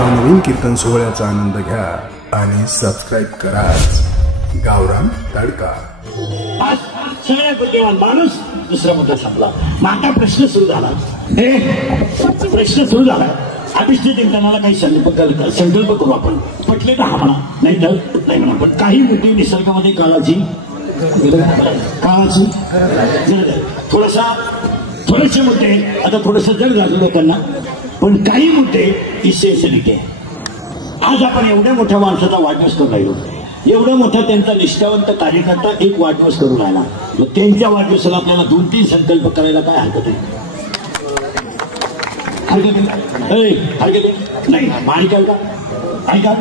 नवनवीन कीर्तन सोहळ्याचा आनंद घ्या आणि सबस्क्राइब करा गावरान तडका। सगळ्या बुद्धिमान माणूस दुसरा मुद्दा संपला। माझा प्रश्न सुरू झाला, प्रश्न सुरू झाला। अभिष्ट चिंतनाला काही संकल्प करू आपण, पटले तर हा म्हणा, नाही तर नाही म्हणा। पण काही मुद्दे निसर्गामध्ये काळाची थोडेसे मुद्दे आता थोडस जड झालं लोकांना, पण काही मुद्दे इसेन्शियल आहे। आज आपण एवढ्या मोठ्या माणसाचा वाढदिवस करून राहिलो, एवढा मोठा त्यांचा निष्ठावंत कार्यकर्ता एक वाढदिवस करून राहिला, त्यांच्या वाढदिवसाला आपल्याला 2-3 संकल्प करायला काय हरकत आहे? नाही ऐकाल का? ऐका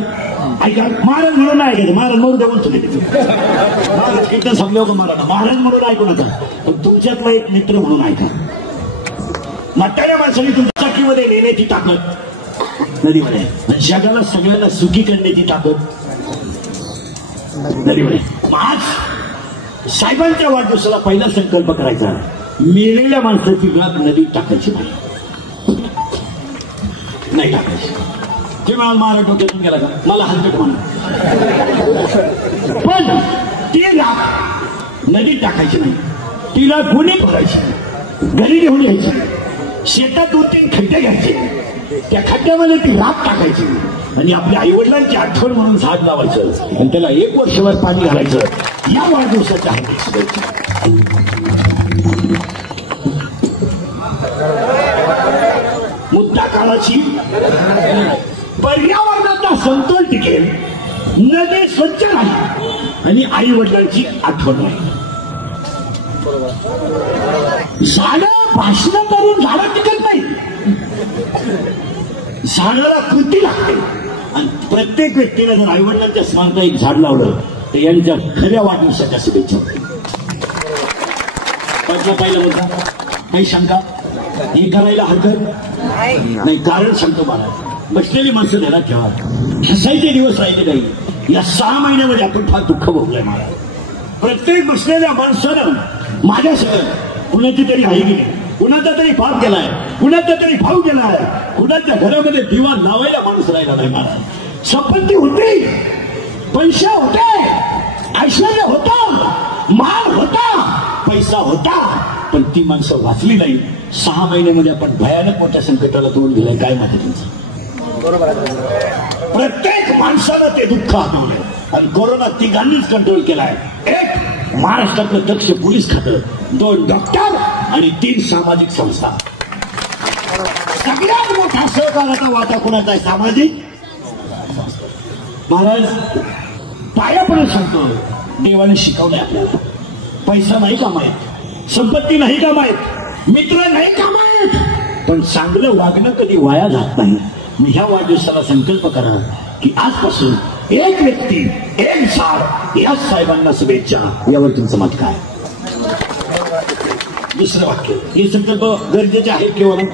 महाराज म्हणून ऐकायचं, महाराज म्हणून देऊन तुम्ही महाराज कीर्तन समजाव का महाराज म्हणून ऐकू नका, पण तुमच्यातला एक मित्र म्हणून ऐका। म्हाताऱ्या माणसाने तुमच्या चाकीमध्ये नेण्याची ताकद नदीमध्ये, जगाला सगळ्यांना सुखी करण्याची ताकद नदीमध्ये। आज साहेबांच्या वाढदिवसाला पहिला संकल्प करायचा, मेलेल्या माणसाची गाठ नदीत टाकायची नाही टाकायची। ते मला महाराज डोक्यातून गेला का? मला हलकट म्हणा, पण ती गाठ नदीत टाकायची नाही, तिला गुन्हे करायची, घरी घेऊन यायची, शेतात 2-3 खड्डे घ्यायचे, त्या खड्ड्यामध्ये ती राख टाकायची आणि आपल्या आईवडिलांची आठवण म्हणून झाड लावायचं आणि त्याला 1 वर्षभर पाणी घालायचं। या वाढदिवसाच्या मुद्दा काळाची, पर्यावरणाचा समतोल टिकेल, नदी स्वच्छ राहील आणि आई वडिलांची आठवण राहील। झाडं भाषण करून झाडं टिकत नाही, झाडाला कृती लागते आणि प्रत्येक व्यक्तीने जर आई वडिलांच्या स्मरणार्थ एक झाड लावलं तर यांच्या खऱ्या वाढदिवसाच्या शुभेच्छा। पहिला मुद्दा, काही शंका हे करायला हरकत नाही, कारण सांगतो महाराज, बसलेली माणसं ध्यानात ठेवा, हसायचे दिवस राहिले नाही। या 6 महिन्यामध्ये आपण फार दुःख भोगलंय महाराज। प्रत्येक बसलेल्या माणसानं माझ्यासह कुणाची तरी आई गेली, कुणाचा तरी पाप केलाय, कुणाचा तरी भाऊ गेलाय, कुणाच्या घरामध्ये दिवा लावायला माणूस राहिला नाही महाराज। संपत्ती होती, पैसा होते, ऐश्वर्य होता, माल होता, पैसा होता, पण ती माणसं वाचली नाही। 6 महिन्यामध्ये आपण भयानक मोठ्या संकटाला तोंड दिलंय। काय माहिती तुमचं? प्रत्येक माणसानं ते दुःख अनुभवलं आणि कोरोना तिघांनीच कंट्रोल केलाय। एक महाराष्ट्रातलं दक्ष पोलीस खातं, 2 डॉक्टर आणि 3 सामाजिक संस्था। सगळ्यात मोठा सहकाराचा वाटा कोणाचा आहे? सामाजिक। महाराज पाया पडून सांगतो, देवाने शिकवले आपल्याला, पैसा नाही कमायत, संपत्ती नाही कमायत, मित्र नाही कमायत, पण चांगलं वागणं कधी वाया जात नाही। मी ह्या वाढदिवसाला संकल्प करा की आजपासून एक व्यक्ती एक झाड, या साहेबांना शुभेच्छा। यावर तुमचं मत काय? दुसरं वाक्य, हे संकल्प गरजेचे आहेत किंवा आहे?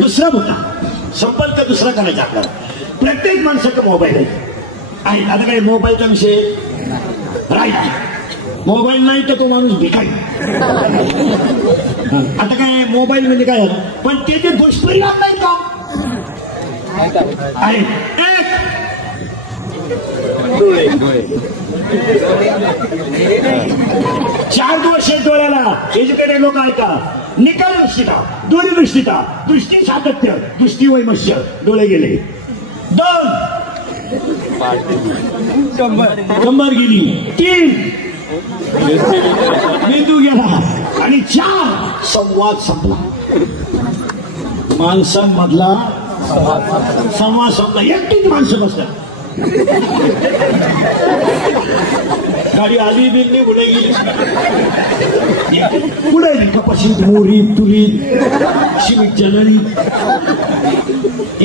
दुसरा मुद्दा, संपर्क दुसरा करायचा आपल्याला। प्रत्येक माणसाचा मोबाईल आहे, आता काय मोबाईलचा विषय राईट, मोबाईल नाही तर तो माणूस भिकारी। आता काय मोबाईल म्हणजे काय झालं, पण त्याचे दुष्परिणाम नाही का? चार दोष डोळ्याला, एज्युकेटेड लोक ऐका, निकाल दृष्टीता, दूरदृष्टीता, दृष्टी सातत्य, दृष्टी वैमश्य, डोळे गेले। 2 कंबर गेली, 3 मेंदू गेला आणि 4 संवाद संपला। माणसांमधला संवाद संपला, एकटीच माणसं बसतात। गाडी आली बिल्ली पुढे गेली, पुढे कपाशीत, मोरीत, तुरीत, शिमीत, जननी,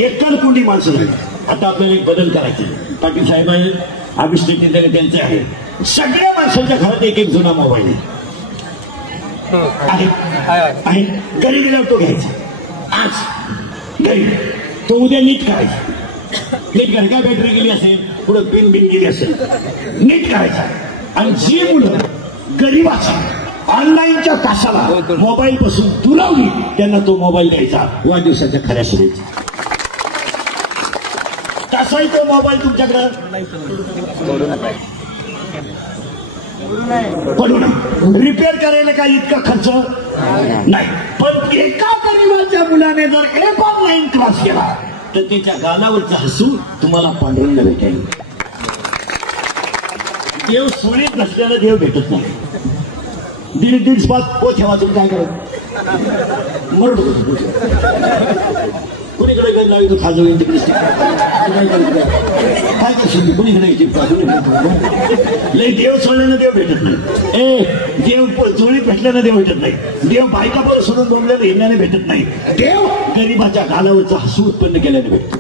एकल कुंडी माणसं झाली। आता आपल्याला एक बदल करायचे, पाटील साहेब आहेत, अभिष्ट त्यांचे आहे, सगळ्या माणसांच्या घरात एक एक जुना मोबाईल आहे। घरी गेल्यावर तो घ्यायचा, आज घरी तो उद्या नीट करायचा, नीट करायचं, काय बॅटरी गेली असेल, पुढे पिन गेली असेल, नीट करायचा। आणि जी मुलं गरीबाची ऑनलाईनच्या काशाला मोबाईल पासून दुरावली त्यांना तो मोबाईल द्यायचा। वाढदिवसाच्या खऱ्या शुभेच्छा। तसाही तो मोबाईल तुमच्याकडे पडून रिपेअर करायला काय इतका खर्च नाही. पण एका गरीबाच्या मुलाने जर A.9 क्रॉस केला तर त्याच्या गालावरचं हसू तुम्हाला पांढरंग भेटेल. देव सोडीत नसल्याला देव भेटत नाही. दीड स्पात पोछे वाचून काय करायचं मरड कुणीकडे गण लावी तो खाजव काय करशील कुणीकडे लई देव सोडल्यानं देव भेटत नाही. देव चोळी भेटल्यानं देव भेटत नाही. देव बायका पण सोडून बोंबल्यानं हिंडण्याने भेटत नाही. देव गरीबाच्या गालावरचं हसू उत्पन्न केल्याने भेटतो.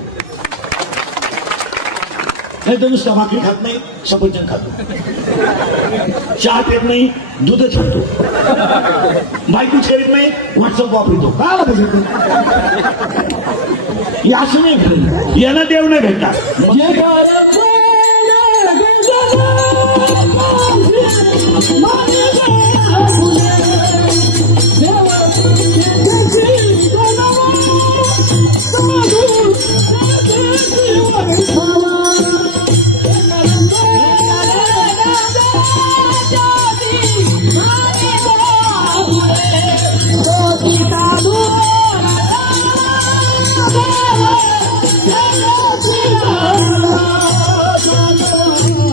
नाही तर नुसता भाकरी खात नाही सफरचंद खातो, चहा पित नाही दूधच खातो, बायकोच करीत नाही व्हॉट्सअप वापरतो. का असं नाही याला देव नाही भेटणार.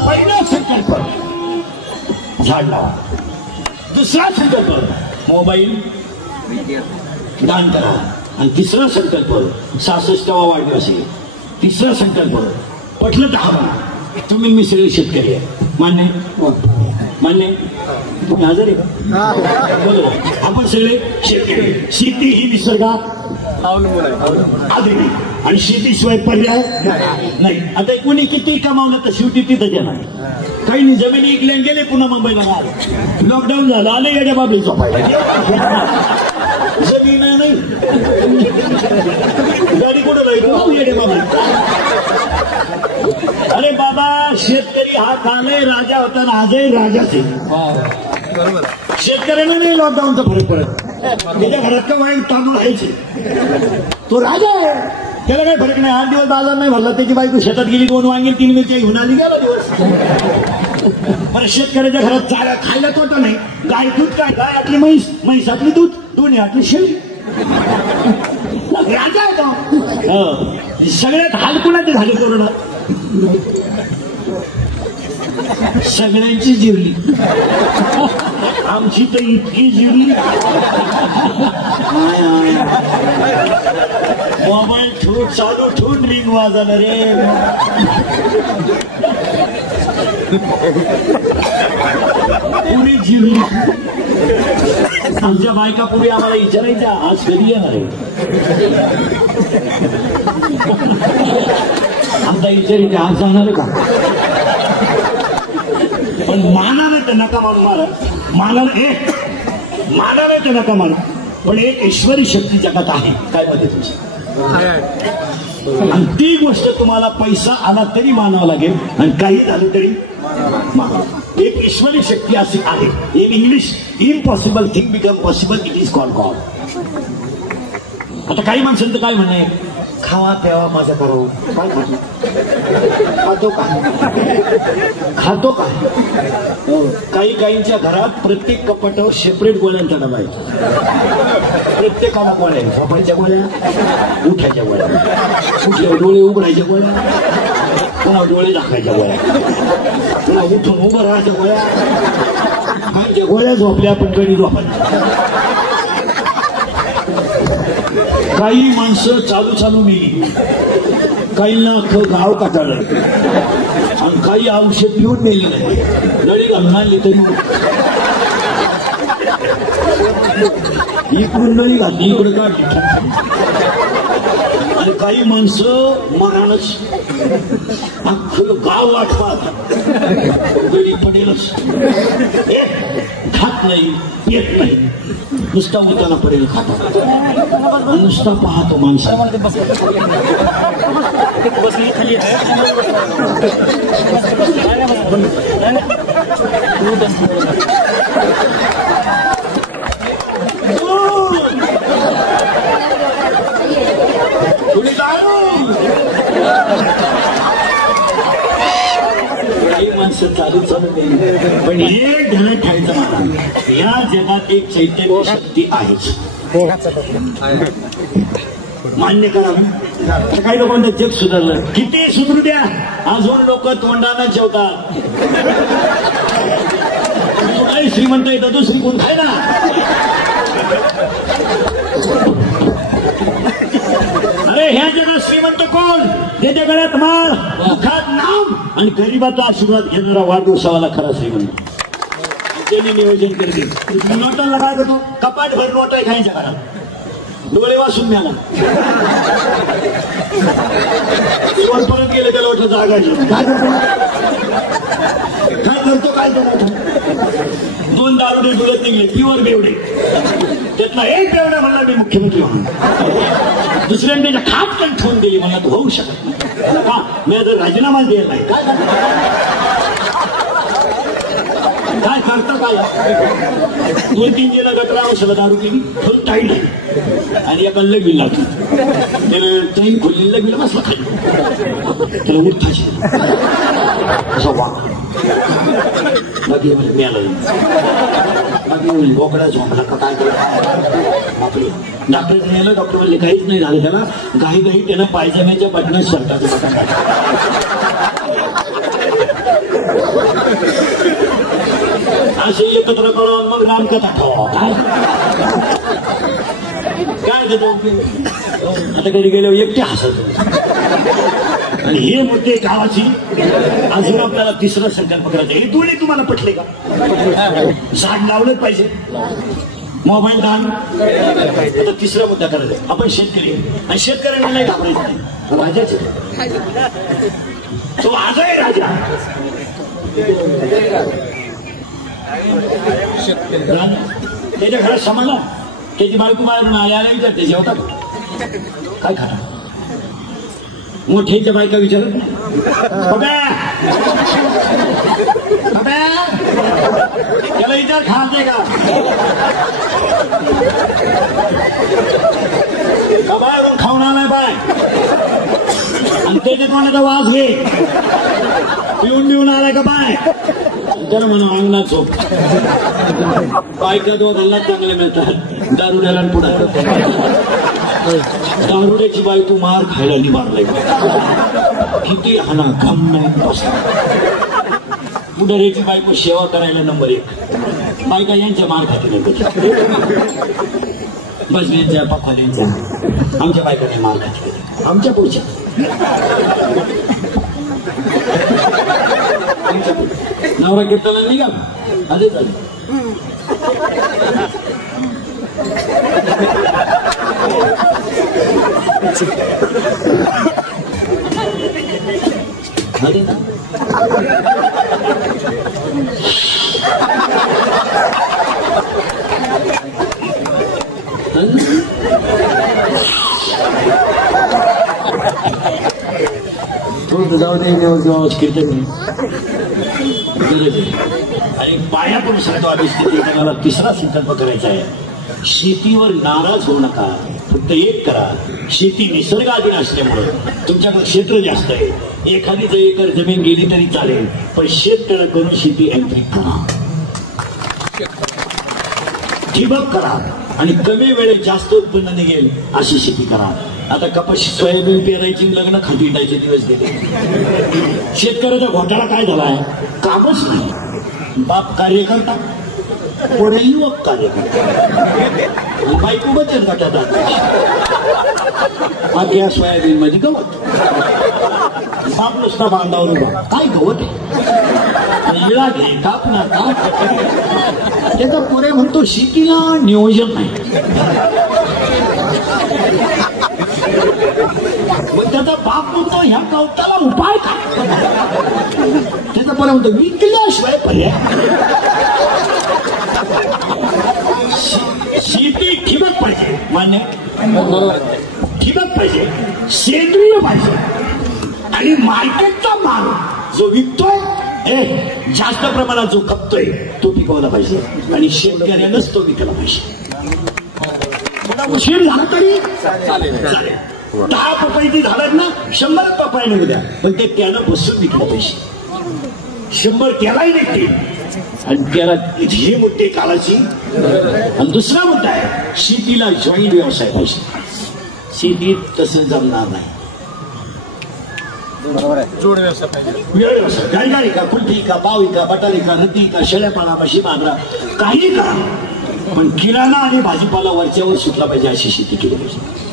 पहिला संकल्प झाड लावा. दुसरा संकल्प मोबाईल दान करा. आणि तिसरा संकल्प 66वा वाढदिवस आहे. तिसरा संकल्प पटलं तर हवा तुम्ही मी सगळे शेतकरी आहे. मान्य मान्य तुम्ही हजर आहे बरोबर. आपण सगळे शेतकरी. शेती ही निसर्गात आधी आणि शेतीशिवाय पर्याय नाही. आता कोणी किती कमावलं तर शेवटी तिथं येणार. काही जमिनी इकल्या गेले पुन्हा मुंबईला आले. लॉकडाऊन झालं आले येड्या बाबळी झोपायला. जमीन नाही गाडी कुठं राहील येडे बाबळी. अरे बाबा शेतकरी हा कालही राजा होता ना आजही राजाच आहे. शेतकऱ्यांना नाही लॉकडाऊनचा फरक पडत. त्याच्या घरात का वाईट तांदूळ खायचे तो राजा आहे. त्याला काही फरक नाही. 8 दिवस बाजार नाही भरला त्याची बायको शेतात गेली 2 वांगी 3 मिरच्या घेऊन आली गेला दिवस. पण शेतकऱ्याच्या घरात चारा खायला तोटा नाही. गाय दूध काय गाय आपली म्हैस आपली दूध दोन्ही आपली शेळी. राजा आहे तो. सगळ्यात हाल कुणाचे झाले कोरोना सगळ्यांची जिरली. आमची तर इतकी जिरली. मोबाईल ठूट चालू ठूट रिंग वाजवलं रे. पुरी जिरली. आमच्या बायका पूर्वी आम्हाला विचारायच्या आज कधी येणार आहे. आमचा विचारायचा आज जाणार का. पण माना नाही तर नका मानू. माना नाही तर नका मानू. पण एक ईश्वरी शक्ती जगात आहे. काय मध्ये तुमची आणि ती गोष्ट तुम्हाला पैसा आला तरी मानावं लागेल आणि काही झालं तरी एक ईश्वरी शक्ती अशी आहे. In English impossible thing become possible it is called God. आता काही माणसांचं काय म्हणे खावा प्यावा माझा करो. काय खातो काय काहींच्या घरात प्रत्येक कपाटावर सेपरेट गोळ्यांचा डबा आहे. प्रत्येकाला गोळ्या झोपायच्या गोळ्या उठायच्या गोळ्या उठल्यावर डोळे उघडायच्या गोळ्या पुन्हा डोळे दाखायच्या गोळ्या पुन्हा उठून उभं राहायच्या गोळ्या. काहींच्या गोळ्या झोपल्या पण गडी झोपायच्या. काही माणसं चालू मेली. काहींना अख्खं गाव काटाळलं आणि काही औषध पिऊन मेली नाही. नळी घालून आणली तरी इकडून नळी घातली इकडे काढली. आणि काही माणसं मनानच अख्खं गाव वाटपात गडी पडेलच. खात नाही येत नाही नुसता उताना पडेल खातात. नुसता पाहतो माणसा खाली थोडी एक ध्यानात ठेवायचं मला, या जगात एक चैतन्य शक्ती आहेच, मान्य करावं. काही लोकांचं जग सुधारलं, किती सुधरू द्या, अजून लोक तोंडानं जेवतात. काही श्रीमंत येतं दुसरी कोण खाय ना. अरे ह्या जगात श्रीमंत कोण, त्याच्या गळ्यात माळ, मुखात नाम आणि गरीबाचा आशीर्वाद घेणारा वाढदिवसावाला खरा श्रीमंत. त्याने नियोजन करते. नोटांना काय करतो, कपाट भर नोट आहे खायच्या घरात, डोळे वाचून द्याला परत गेले त्याला वाटलं जागा काय करतो, काय करतो. 2 दारुडे डुलत निघले, प्युअर बेवडे, त्यातला एक बेवडा म्हणला मी मुख्यमंत्री म्हणून. दुसऱ्याने त्याच्या खाप पण ठेवून दिली, मला तो होऊ शकत नाही का, मी आता राजीनामा दिला नाही. काय करता काय, 2-3 जिल्हा गटरा औषध दारू केली, फुल टाईट आहे आणि एका लगीन लागली, त्याला ट्रेन खोलली, लगीला बसला खाली, त्याला उठायची असं वाक बाकी मिळालं, बाकी बोकडा झोपला का काय आपले डॉक्टर नेलं. डॉक्टर म्हणले काहीच नाही झालं त्याला, काही त्यानं पायजम्याच्या बटनात शर्टाचं बटन असे एकत्र करून मग रामकथा काय देतो. आता कधी गेल्यावर एकटे हसत. आणि हे मुद्दे गावाची अजून आपल्याला तिसरा संकल्प करायचा. हे दोन्ही तुम्हाला पटले का, झाड लावलंच पाहिजे, मोबाईल दान. आता तिसरा मुद्दा करायचा, आपण शेतकरी आणि शेतकऱ्यांना नाही घाबरायचं नाही, राजाचे तो आज आहे राजा. त्याच्या घरात समाला त्याची बायको बाहेरून आल्याला विचारते जेवतात काय खाता. मोठ्याच्या बायका विचारत त्याला विचार खाते का बाहेरून खाऊन आलाय बाय, आणि त्याच्या तोंडाचा वास घे, पिऊन आलाय का बाय, त्याला म्हणा अंगणात झोप. बायका दोघांना चांगले मिळतात, दारुड्याला पुढे दारुड्याची बायको मार खायला निभारलाय, किती हाना काम नाही. पुढाऱ्याची बायको सेवा करायला नंबर 1, बायका यांच्या मार खाते नाही, बसण्यांच्या पखवाल्यांच्या. आमच्या बायकाने मार खाते आमच्या पुढच्या, नवरा कीर्तनाला निघा आधी झालं. जाऊ दे कीर्तन आणि पायापुढे साधू आदिस्थिती. मला तिसरा संकल्प करायचा आहे, शेतीवर नाराज होऊ नका, फक्त एक करा. शेती निसर्गाधीन असल्यामुळे तुमच्याकडे क्षेत्र जास्त आहे, एखादी जर एकर जमीन गेली तरी चालेल, पण शेततळ करून शेती यांत्रिक करा, ठिबक करा आणि कमी वेळेत जास्त उत्पन्न निघेल अशी शेती करा. आता कपाशी सोयाबीन पेरायची, लग्न खाटीटायचे दिवस गेले. शेतकऱ्याचा घोटाळा काय झालाय, कामच नाही. बाप कार्य करतात, पोरे युवक कार्य करतात, बायको बचत गटात या सोयाबीन मध्ये गवत, बाप नुसता बांधावर उभा, काय गवत आहे, इळा घे काप ना काप. त्याचा पोरे म्हणतो शेतीला नियोजन नाही. मग त्याचा बाप म्हणतो ह्या गवताला उपाय काय, त्याचा पोरे म्हणतो विकल्याशिवाय पर्याय. शेती ठिबक पाहिजे, मान्य, ठिबक पाहिजे, सेंद्रिय पाहिजे, आणि मार्केटचा माल जो विकतोय जास्त प्रमाणात जो खपतोय तो पिकवला पाहिजे, आणि शेतकऱ्यानंच तो विकला पाहिजे. उशीर झाला तरी चालेल, 10 पपई झालं ना, 100 पपई निघू द्या, पण ते त्यानं बसून विकलं पाहिजे. 100 त्यालाही निघतील आणि त्याला ही मुद्दे कालाची. आणि दुसरा मुद्दा आहे शेतीला जॉईंट व्यवसाय पाहिजे. शेतीत तसं जमणार नाही. जोड व्यवसाय पाहिजे. वेळ व्यवसाय गाडी का कुलटी का बावी का बटारी का नदी का शेळ्यापाला म्हशी मांजरा काही का, पण किराणा आणि भाजीपाला वरच्यावर सुटला पाहिजे अशी शेती केली पाहिजे.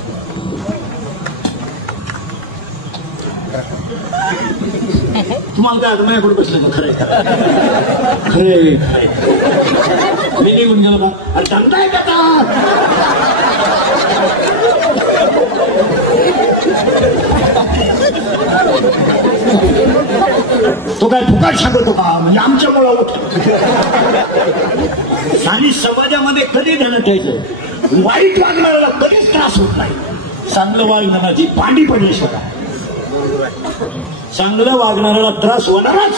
तुम्हाला काय आता माझ्याकडे बसलं का? खरंय खरे मी निघून गेलो ना. अरे सांगताय का तो काय फुकाट सांगतो का? म्हणजे आमच्या मुळावर आणि समाजामध्ये कधी झालं त्याचं वाईट वागणाऱ्याला कधीच त्रास होत नाही. चांगलं वागणाराची भांडी पडल्याशिवाय चांगलं वागणाऱ्याला त्रास होणारच.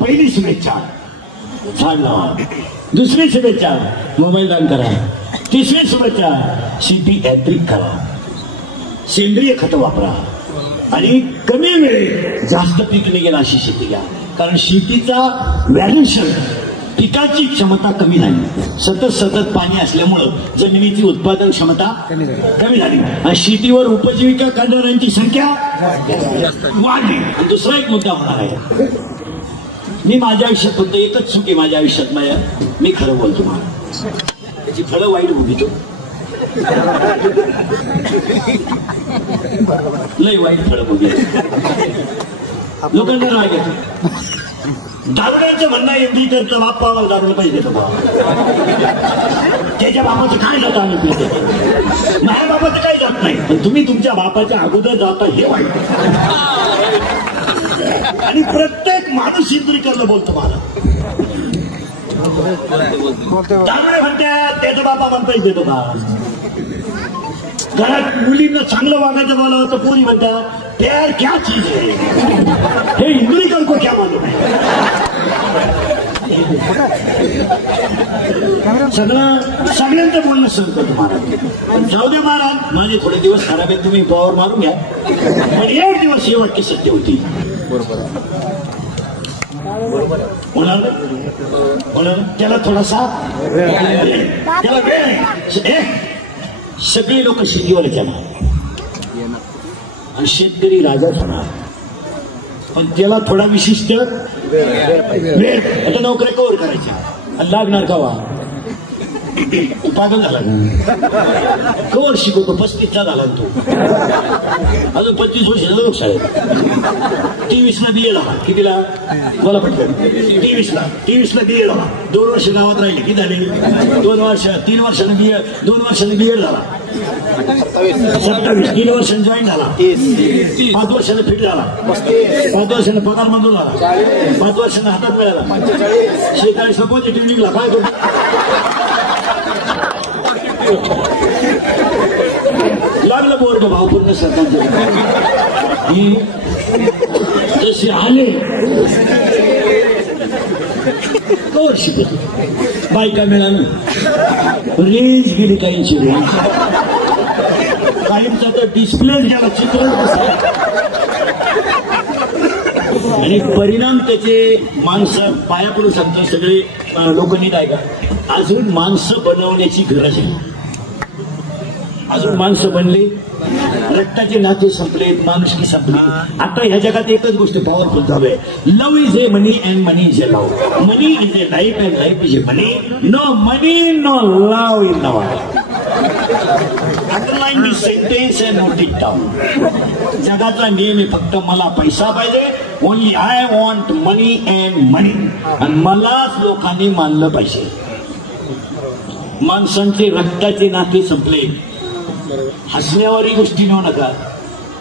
पहिली शुभेच्छा झाड लावा. दुसरी शुभेच्छा मोबाईल दान करा. तिसरी शुभेच्छा शेती यांत्रिक करा. सेंद्रिय खत वापरा आणि कमी वेळेत जास्त पीक निघेल अशी शेती घ्या. कारण शेतीचा व्हॅल्युएशन पिकाची क्षमता कमी झाली. सतत पाणी असल्यामुळं जमिनीची उत्पादन क्षमता कमी झाली आणि शेतीवर उपजीविका करणाऱ्यांची संख्या वाढली. आणि दुसरा एक मुद्दा होणार आहे. मी माझ्या आयुष्यात फक्त एकच चूक आहे माझ्या आयुष्यात माझ्या, मी खरं बोलतो. मला त्याची फळं वाईट भोगितो. लय वाईट फळं भोगितो. लोकांना राग येतो. दारुड्यांचं म्हणणं एवढी करता बाप्पाला दारू पाहिजे देतो. त्याच्या बापाचं काय जातं आम्ही पितो. माझ्या बापाचं काही जात नाही, पण तुम्ही तुमच्या बापाच्या अगोदर जाता हे वाईट. आणि प्रत्येक माणूस इंद्रिकरला बोलतो. मला दारुडे म्हणतात त्याचा बापा म्हणता देतो का. घरात मुलींना चांगलं वागायचं बोलावं तर पोरी म्हणतात प्यार क्या चीज आहे. हे इंद्रिकर को क्या मालूम आहे. सगळ्यांचं बोलणं सहन करतो महाराज. जाऊ दे महाराज, माझे थोडे दिवस खराब आहेत, तुम्ही पावर मारून घ्या. पण एक दिवस हे वाटते सत्य होती. त्याला थोडासा त्याला वेळ. सगळे लोक शेतीवर येणार आणि शेतकरी राजाच होणार, पण त्याला थोडा विशिष्ट वेळ. आता नोकऱ्या कव्हर करायच्या लागणार का वा. पागल झाला कवर शिकवतो. 35चा झाला तो, अजून 25 वर्षाचा लोक शाळेत. 23ला बीए झाला. कितीला मला पटकन 23ला बीए झाला. 2 वर्ष गावात राहिले. किती झाले? 2 वर्ष. 3 वर्षांनी बीए, 2 वर्षांनी बीएड झाला. 27. 3 वर्षांनी जॉईन झाला. 5 वर्षांनी फिट झाला. 5 वर्षांनी पगार मंजूर झाला. 5 वर्षांनी हातात मिळाला. 46 पॉझिटिव्ह निघला. काय करू. लागलं बोर्ड भाव पूर्ण सरकारचं. जसे आले कवर शिकत बायका मिळालं. रेंज गेली काहींची. रेंज काहींचा तर डिस्प्लेच गेला. चित्र आणि परिणाम त्याचे माणसं पाया पडू सांगतात सगळे लोक. नीट आहे का. अजून माणसं बनवण्याची गरज आहे. अजून माणसं बनली. रक्ताचे नाते संपले. माणुसकी संपली. आता ह्या जगात एकच गोष्ट पॉवरफुल झाली आहे. Love is a money and money is a love. Money is a life and life is a money. No money no love in no. Underline this sentence and note it down. जगाचा नियम आहे फक्त मला पैसा पाहिजे. Only I want money and money. आणि मलाच लोकांनी मानलं पाहिजे. माणसांचे रक्ताचे नाते संपले. हसण्यावारी गोष्टी न नका.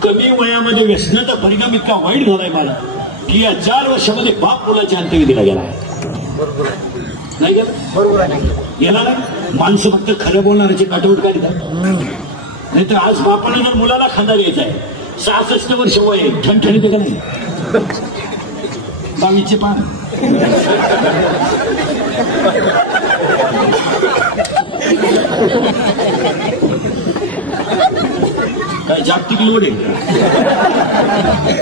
कमी वयामध्ये व्यसनाचा परिणाम इतका वाईट झालाय मला की या 4 वर्षामध्ये बाप मुलाच्या अंत्यविधीला गेला नाही गेला. बरोबर आहे. गेला नाही. माणसं फक्त खरं बोलणाऱ्याचे काटवट काढतात. नाहीतर आज बापाने जर मुलाला खांदा द्यायचा आहे 66 वर्ष वय ठणठणीत का नाही. 22चे पान काय जागतिक लोड आहे.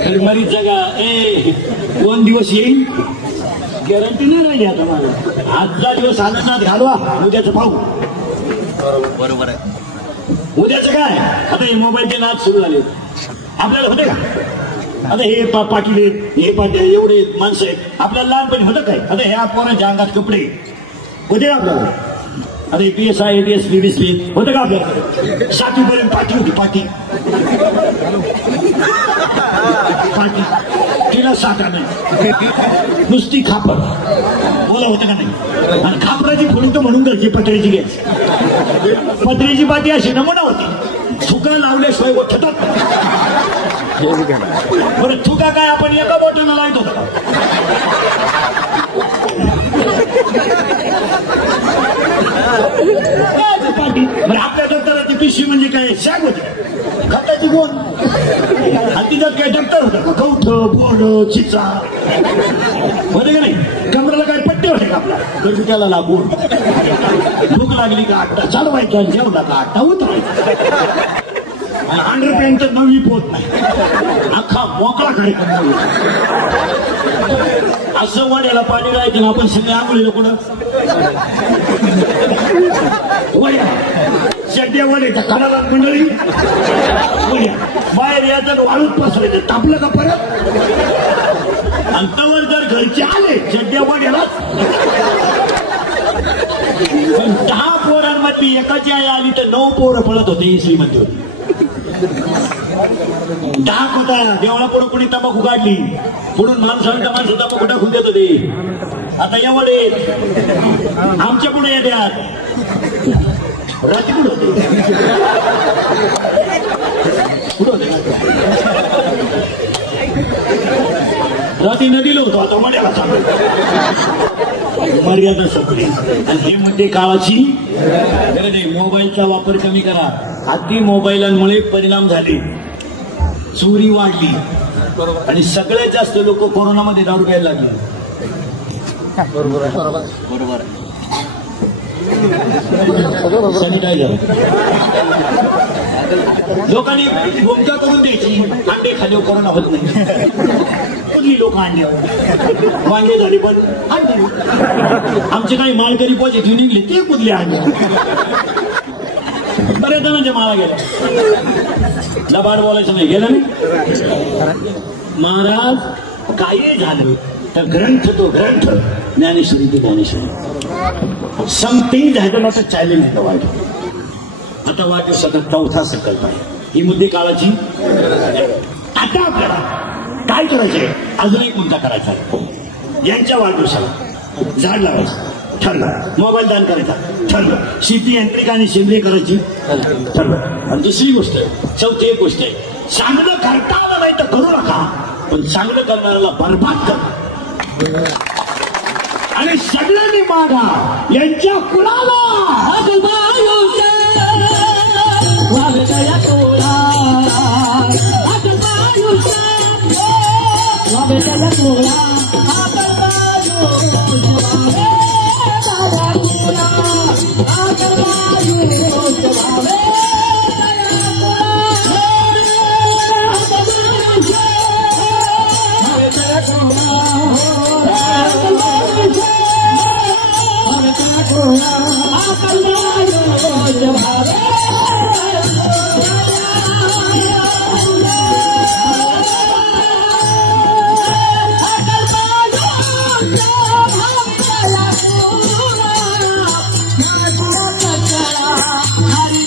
तर मरीच जगा 2 दिवस येईल गॅरंटी नाही राहिली. आता मला आजचा दिवस आनंदात घालवा. उद्याचं पाहू. बरोबर आहे. उद्याचं काय आता हे मोबाईलचे नाद सुरू झाले. आपल्याला होते का आता हे पाटील हे पाटील एवढे माणसं आहेत. आपल्याला लहानपणी होतं काय. आता ह्या पोरांच्या अंगात कपडे होते आपल्याला. आता PSI ADS BBC होतं का आपल्याला. 7वीपर्यंत पाठी होती. पाठी तिला 7 नाही नुसती खापर बोला होतं का नाही. आणि खापराची फोडून तर म्हणून घरची पत्र्याची घ्यायची. पत्र्याची पाठी अशी नमुना होती. थुका लावल्याशिवाय उठतात. बरं थुका काय आपण एका बोटानं लावत होतो. बरं आपल्या दप्तराची पिशवी म्हणजे काय शाग होती खताची गोण. आणि तिच्यात काय दप्तर होतं कौठ बोर्ड चिचा होते का नाही. कमराला काय पट्टे होते का आपला गरजुट्याला लागून. भूक लागली का 8टा चालवायचा. जेवला का 8टा उतरायचा. आणि अंडरपॅन्ट तर 9वी पोत नाही. अख्खा मोकळा कडे असं वाड्याला पाणी राहायचं ना. आपण सगळे आंघोळीला कुठं वड्या सध्या वड्याच्या कडाला मंडळी वड्या बाहेर याचं वाळूत पसरायचं. तापलं का परत. आणि तवर जर घरचे आले सध्या वड्याला 10 पोरांमध्ये एकाची आई आली तर 9 पोरं पळत होते. श्रीमंती होती. 10 होता. देवळा पुढे कोणी तंबाखू काढली. पुढून माणसाला तंबाखू टाकून देत होते. आता एवढे आमच्या पुढे येतात. रात्री कुठं होते रात्री नदीला होतो. आता मड्याला चालू मर्यादा संपली. आणि हे मध्ये काळाची गरज आहे. मोबाईलचा वापर कमी करा. अति मोबाईलमुळे परिणाम झाले. चोरी वाढली. आणि सगळ्यात जास्त लोक कोरोनामध्ये दारू प्यायला लागले. बरोबर आहे. बरोबर आहे. सॅनिटायझर लोकांनी भूमिका करून द्यायची. अंडे खाल्यावर कोरोना होत नाही. कुठली लोक अंड्यावर वांगे झाली पण अंडे. आमचे काही माळकरी पॉझिटिव्ह निघले ते कुठले अंडे. बऱ्याच जणांच्या माळा गेल्या. लबाड बोलायचं नाही. गेलं नाही. महाराज काही झालं तर ग्रंथ तो ग्रंथ. ज्ञानेश्वरी ते ज्ञानेश्वरी. समथिंग झालं ना तर चॅलेंज येतं वाईट. आता वाढदिवसाचा 4था संकल्प आहे. ही मुद्दे काळाची. आता आपल्याला काय करायचंय. अजून एक मुद्दा करायचा आहे. यांच्या वाढदिवसाला झाड लावायचं ठरलं. मोबाईल दान करायचा ठरलं. शेती यांत्रिक आणि सेंद्रिय करायची ठरलं. आणि दुसरी गोष्ट आहे. चौथी एक गोष्ट आहे. चांगलं करता आलं नाही तर करू नका. पण चांगलं करणाऱ्याला बरबाद कर. आणि सगळ्यांनी मागा यांच्या कुणाला हरी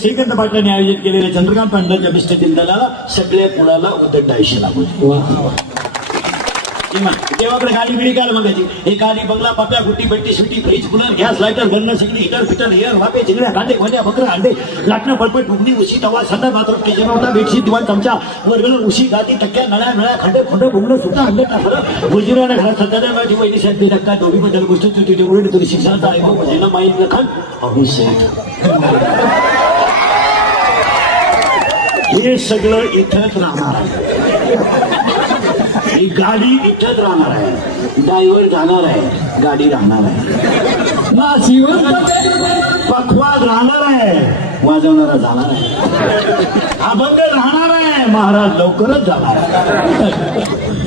श्रीकांत पाटलांनी आयोजित केलेल्या चंद्रकांत पाटलांच्या बिष्ट दिंडाला सगळ्या कुणाला उदंड आयुष्य लागू. तेव्हाकडे गाडी बिडी काय बघायची हे गाडी बंगला पप्या गुट्टी बेट्टी सुट्टी फ्रीज कूलर गॅस लायटर बंद सगळी हिटर फिटर हेअर वापे चिंगड्या कांदे खोल्या बकरा अंडे लाटणं पडपट भुगणी उशी तवा संडा बाथरूम किचन होता बेडशीट दिवाण चमचा वरगळ उशी गादी टक्क्या नळ्या नळ्या खंडे खोंड भुगणं सुद्धा अंडे टाकलं गुजराने घरात सध्या माझी वहिनी साहेब टक्का दोघी बद्दल गोष्ट तुझी उलट तुझी शिक्षणाचा ऐकू म्हणजे ना माहीत नका अहो हे सगळं इथंच राहणार आहे. ही गाडी इथंच राहणार आहे. ड्रायव्हर जाणार आहे. गाडी राहणार आहे. पखवाज राहणार आहे. वाजवणारा जाणार आहे. अभंग राहणार आहे. महाराज लवकरच जाणार आहे.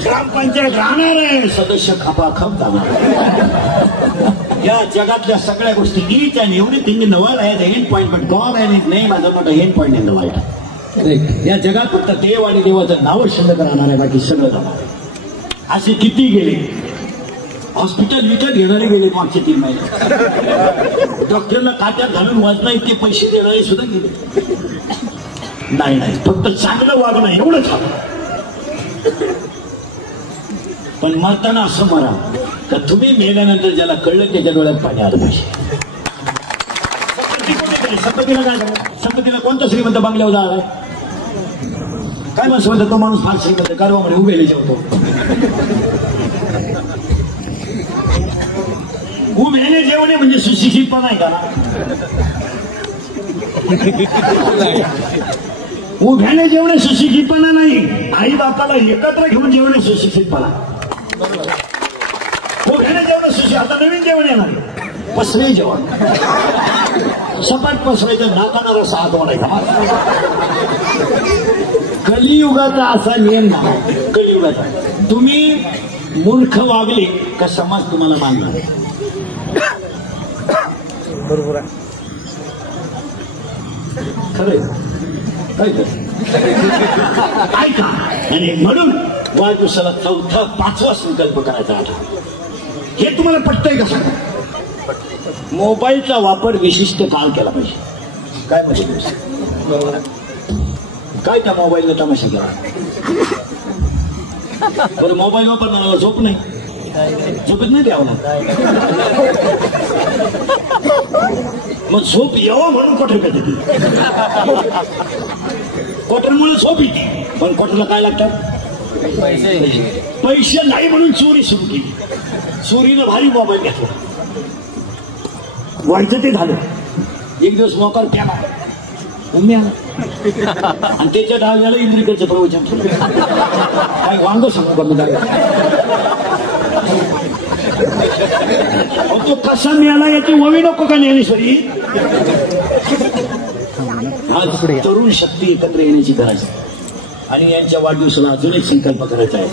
ग्रामपंचायत राहणार आहे. सदस्य खपाखप जाणार आहे. या जगातल्या सगळ्या गोष्टी नीट आणि एवढी तिने नवल आहे end point but God and नाही माझा मोठा end point in the life. या जगात फक्त देव आणि देवाचं नाव शिल्लक राहणार आहे. बाकी सगळं जाणार. असे किती गेले हॉस्पिटल विकत घेणारे गेले मागचे 3 महिने. डॉक्टरला काट्यात घालून वाचना इतके पैसे देणारे सुद्धा गेले. नाही फक्त चांगलं वागणं एवढंच हवं. पण मरताना असं मरा का तुम्ही मेल्यानंतर ज्याला कळलं त्याच्या डोळ्यात पाणी आलं पाहिजे. संपत्तीला काय संपत्तीला कोणता श्रीमंत बंगल्यावर जाणार आहे काय माणसं म्हणतात तो माणूस फार श्रीमंत कारवामध्ये उभेले जेवतो. उभेने जेवणे म्हणजे सुशिक्षितपणा आहे का. उभ्याने जेवणे सुशिक्षितपणा नाही. आई बापाला एकत्र घेऊन जेवणे सुशिक्षितपणा. उभ्याने जेवण सुशिक्षित. आता नवीन जेवण येणार पसरे जेवण. सपाट पसरायचं नाकानारा साथ वाढायचा. कलियुगाचा असा नियम नाही. कलियुगाचा तुम्ही मूर्ख वागले का समाज तुम्हाला मानणार. बरोबर आहे खरं काय ऐका. आणि म्हणून वाढदिवसाला 4था 5वा संकल्प करायचा आता. हे तुम्हाला पटतंय का सांगा. मोबाईलचा वापर विशिष्ट काळ केला पाहिजे. काय म्हणजे काय त्या मोबाईलला तमाशा केला. बरं मोबाईल वापरणार झोप नाही. झोपेत नाही द्यावं. मग झोप यावं म्हणून क्वार्टर करते. क्वार्टरमुळे झोप येते. पण क्वार्टरला काय लागतात पैसे नाही म्हणून चोरी सुरू केली. चोरीनं भारी मोबाईल घेतला. व्हायचं ते झालं. एक दिवस मोकार प्याला आणि त्याच्या डाव्याला इंद्रिकडचं प्रवचन काय वांग सांगू का मी. तो कसा मिळाला याची ववी नको का ज्ञानेश्वरी. आज तरुण शक्ती एकत्र येण्याची गरज आहे. आणि यांच्या वाढदिवसाला अजून एक संकल्प करायचा आहे.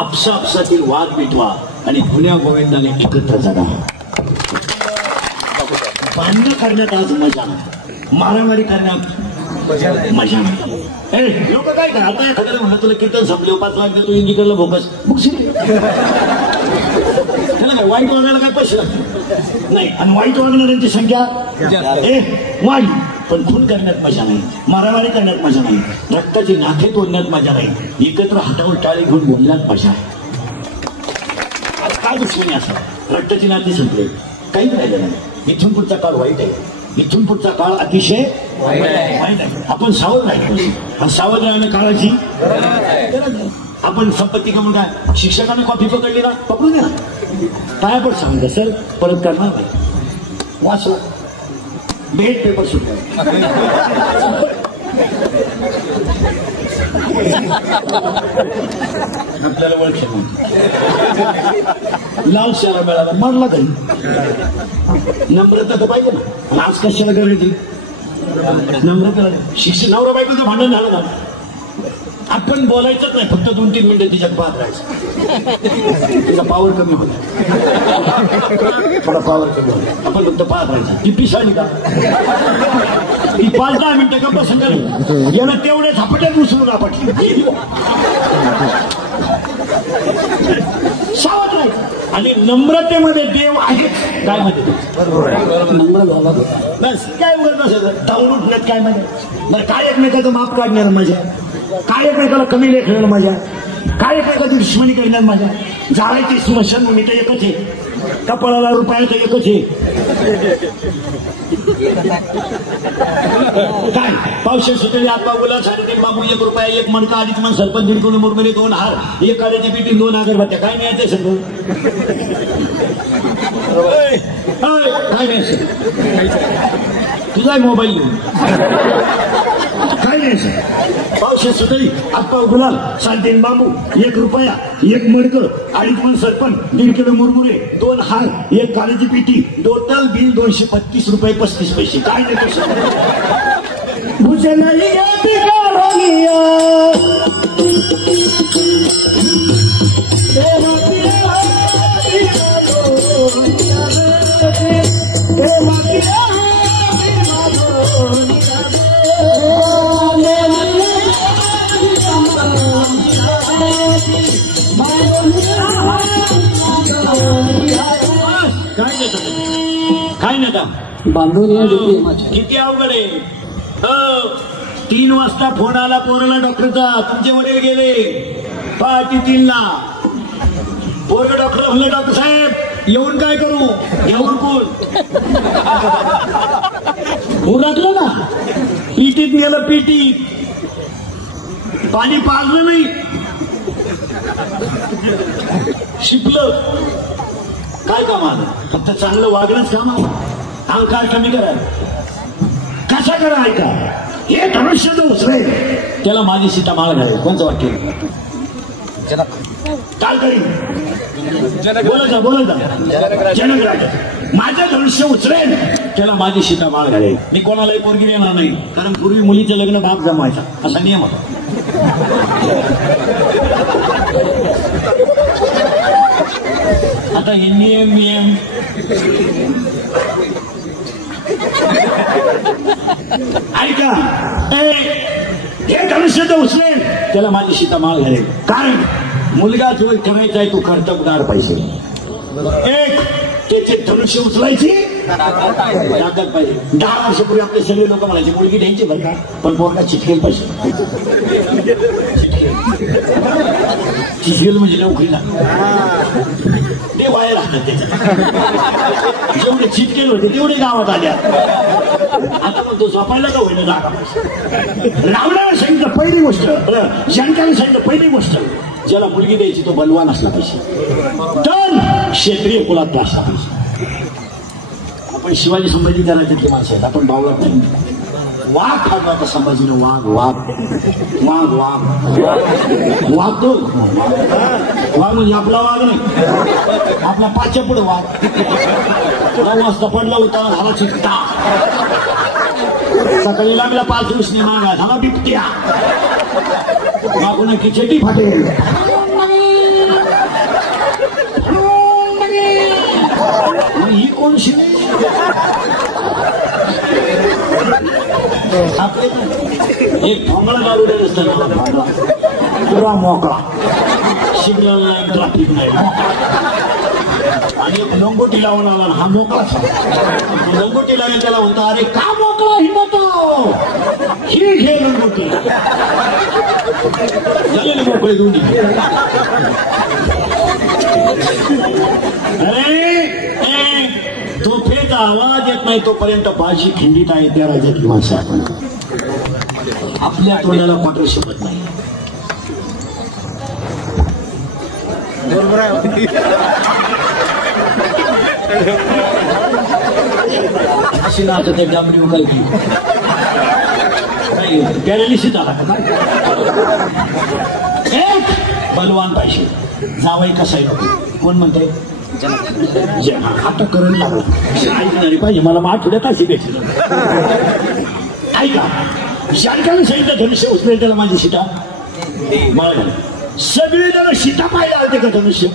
आपसातील वाद मिटवा आणि गुन्ह्या गोविंदाने एकत्र जगा. भांडण करण्यात आज मजा. मारामारी करण्यात मजा नाही. लोक काय करा आता एखाद्याला म्हणलं तुला कीर्तन संपले 5 लाख देतो इंजिनियरला भोकस त्याला ना काय वाईट वागायला काय पैसे लागतात नाही, आणि वाईट वागणाऱ्यांची संख्या वाढली, पण खून करण्यात मजा नाही, मारामारी करण्यात मजा नाही, रक्ताची नाथे तोडण्यात मजा नाही, एकत्र हातावर टाळी घेऊन बोलण्यात मजा आहे. काय दुश्मनी असं रक्ताची नाती संपले, काहीच राहिलं नाही. इथून पुढचा काळ वाईट आहे, इथून पुढचा काळ अतिशय वाईट आहे. आपण सावध राहिलो, सावध राहणं काळाची गरज आहे. आपण संपत्ती कमवून काय शिक्षकाने कॉपी पकडली ना, पकडून द्या काय पण सांगा सर परत करणार नाही, वाचवा भेट पेपर सुद्धा आपल्याला ओळख लाल शाळा मिळाला मारला तरी नम्रता तर पाहिजे ना. आज कशाला करायची नम्रता, शिक्षण नवरा बायकोचं भांडण झालं ना, आपण बोलायचंच नाही, फक्त 2-3 मिनिटं तिच्यात पाहत राहायचं, तिचा पावर कमी होता, थोडा पावर कमी होता, आपण फक्त पाहत राहायचं. ती पिसाळी का ती 5-10 मिनिटं का बसून याला तेवढे झपाट्यात उचलून आपटली. सावध राहायचं आणि नम्रतेमध्ये देव आहे काय माहिती, नम्र झाला बस काय उघड नसेल धावून उठण्यात काय माहिती. बरं काय एकमेकाचं माप काढणार मजा, काय एकमेकाला कमी लेखणार मजा, काय एकमेकाची दुश्मनी करणार मजा, जाळायची स्मशानभूमी तर एकच आहे, कपाळाला रुपयाचं एकच आहे. काय पावशे सुटेली आत्मा बोला 3.5 बाबू 1 रुपया 1 मणका 2.5 मन सरपंच 1.5 किलो मुरमुरे 2 हार 1 काळ्याची पिठी 2 अगरबत्त्या काय मिळायचं सगळं काय नाही तुझा मोबाईल घेऊन काय नाही पावशे सुटली आत्मा गुलाल 3.5 बाबू 1 रुपया 1 मडकं 2.5 मन सरपंच 1.5 किलो मुरमुरे 2 हार 1 काळ्याची पिठी टोटल बिल 232 रुपये 35 पैसे काय नाही मुझे नहीं काय नका बांधून किती अवघड आहे. 3 वाजता फोन आला पोराला डॉक्टरचा, तुमचे वडील गेले पहाटे 3ला. पोरग डॉक्टर म्हणले डॉक्टर साहेब येऊन काय करू, येऊन कोण उरकलं ना, पिटीत गेलं, पिटी पाणी पाजलं नाही, शिकलं काय काम आलं, फक्त चांगलं वागणंच काम आहे. अहंकार कमी करा, कसा करा ऐका, हे धनुष्य जो उचलेल त्याला माझी सीता माळ घालेल. कोणतं वाक्य काय करीन बोलत जा जनक माझं धनुष्य उचलेल त्याला माझी सीता माळ घालेल. मी कोणालाही पोरगी देणार नाही, कारण पूर्वी मुलीचं लग्न बाप जमवायचा असा नियम होता. आता हे नियम ऐका, हे धनुष्य जो उचलेल त्याला माझी सीता माळ घालेल. कारण मुलगा जो करायचा आहे तो कर्तबगार पाहिजे. एक त्याचे धनुष्य उचलायची ताकद पाहिजे. 10 वर्षापूर्वी आपले सगळे लोक म्हणायचे मुलगी द्यायची बरं का, पण पोरगा चिटकेल पाहिजे. चिटकेल म्हणजे नोकरीला ते वाया राहतात त्याच्यात. जेवढे चिटकेल होते तेवढे गावात आल्या. आता मग तो झोपायला का होईना जागा रावणाला सांगितलं पहिली गोष्ट, शंकराने सांगितलं पहिली गोष्ट, ज्याला मुलगी द्यायची तो बलवान असला पाहिजे, तर क्षेत्रीय कुलात असला पाहिजे. आपण शिवाजी संभाजी करायचे माणसं आहेत, आपण बावळत नाही. वाघ खाल्ला होता संभाजीनं, वाघ वाघ वाघ वाघ वाघ तो वाघ म्हणजे आपला वाघ नाही, आपला पाच्या पुढे वाघ. 9 वाजता पडला होता झाला चित्ता, सकाळी लागला 5 दिवस मागा झाला बिबट्या, मागून खिचडी फाटेल. ही कोणशी एक भोंगळा गाडू नसताना पुरा मोकळा, सिग्नल नाही, ट्रॅफिक नाही, आणि एक लंगोटी लावून आला हा मोकळा लंगोटी लावून त्याला म्हणतो अरे का मोकळा हिंडतो ही घे लंगोटी झालेली मोकळे दोन्ही. अरे तोफेचा आवाज येत नाही तोपर्यंत बाजी खिंडीत आहे त्या राज्यातली माणसं आपण आपल्या तोंडाला पाठवू शकत नाही. बरोबर आहे. अशी ना आता ते डांबरी उकाल घेऊ पॅरालिसिस आला का बलवान पाहिजे जावई कसा आहे कोण म्हणते आता करंट लागला ऐकणारी पाहिजे मला आठवड्यात अशी भेटली ऐका शांताने सांगितलं धनुष्य उचलेल त्याला माझी सीता बघ सगळे जण सीता पाहिजे आलते का धनुष्य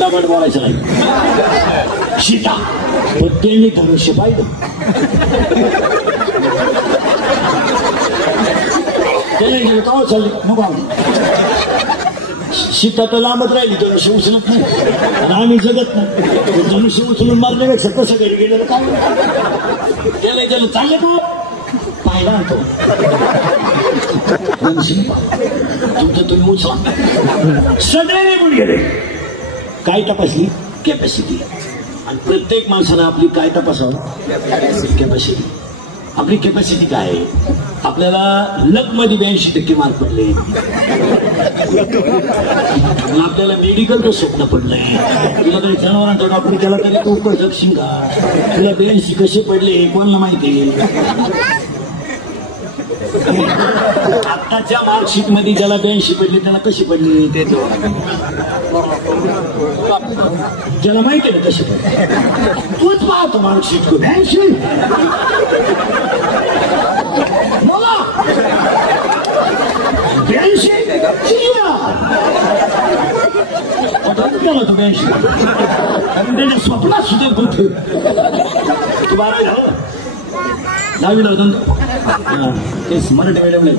दगड बोलायचं नाही सीता पण त्यांनी धनुष्य पाहिलं त्याला कावं चालली नको सीता तर लांबच राहिली धनुष्य उचलत नाही आणि आम्ही जगत नाही धनुष्य उचलून मारण्यापेक्षा कसं घरी गेलेलं काय त्याला त्याला चाललं का पाहिला आणतो तुमचं तुम्ही उचला सगळे निघून गेले. काय तपासली कॅपॅसिटी आणि प्रत्येक माणसानं आपली काय तपासावं कॅपॅसिटी. आपली कॅपॅसिटी काय आहे आपल्याला लक मध्ये 82% मार्क पडले आपल्याला मेडिकलचं स्वप्न पडलंय तुला तरी जनावरांचा डॉक्टर केला तरी तू जगशील का तुला 82 कसे पडले कोणाला माहिती. आत्ताच्या मार्कशीट मध्ये ज्याला 82 पडली त्याला कशी पडली ते ज्याला माहिती आहे कशी पडली तूच पाहतो मार्कशीट को 82 बोला 82 केला तो 82 कारण त्याच्या स्वप्नात सुद्धा कुठे तू 12 झालं 10वीला होतं तेच मराठी मीडियम नाही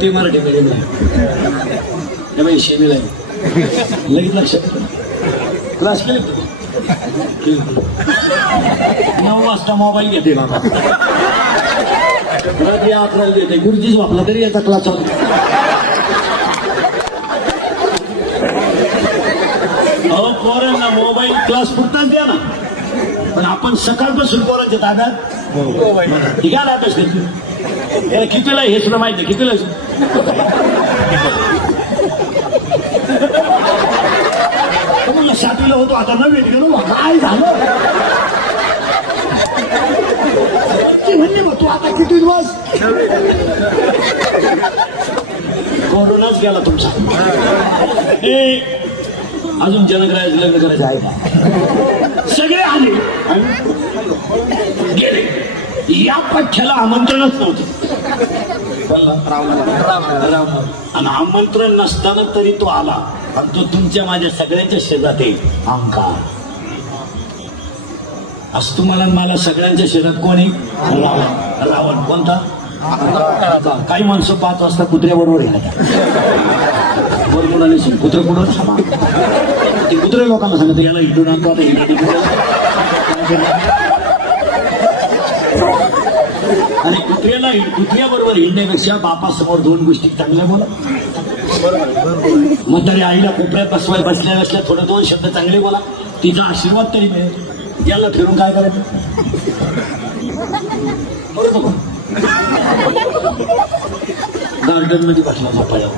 ते मराठी मीडियम नाही शेमीला लगेच लक्षात क्लास केले 9 वाजता मोबाईल घेते बाबा रात्री 11 देते गुरुजीच वापला तरी याचा क्लास चालू. अहो पोरांना मोबाईल क्लास पुरताच द्या ना पण आपण सकाळपासून पोरांच्या ताब्यात ठीक आहे आताच त्याला कितीला हे सुद्धा माहिती कितीला तुम्हाला 7वीला होतो आता 9वीत गेलो काय झालं ते म्हणले मग तू आता किती दिवस कोरोनाच गेला तुमचा. अजून जनगराज लग्न करायचं आहे का सगळे आले गेले या पक्षाला आमंत्रणच नव्हतं आणि आमंत्रण नसताना तरी तो आला आणि तो तुमच्या माझ्या सगळ्यांच्या शेतात आहे अहंकार. आज तुम्हाला मला सगळ्यांच्या शेतात कोण आहे रावण कोणता काही माणसं 5 वाजता कुत्र्याबरोबर बरोबर आले कुत्रे कुठं ते कुत्रे लोकांना सांगत याला इथून आणतो आणि कुत्र्याबरोबर हिंडण्यापेक्षा बापासमोर 2 गोष्टी चांगल्या बोला. म्हातारी आईला कोपऱ्यात बसल्या थोडं 2 शब्द चांगले बोला तिचा आशीर्वाद तरी मिळेल. याला फिरून काय करायचं बरोबर गार्डन मध्ये बसला झोपायला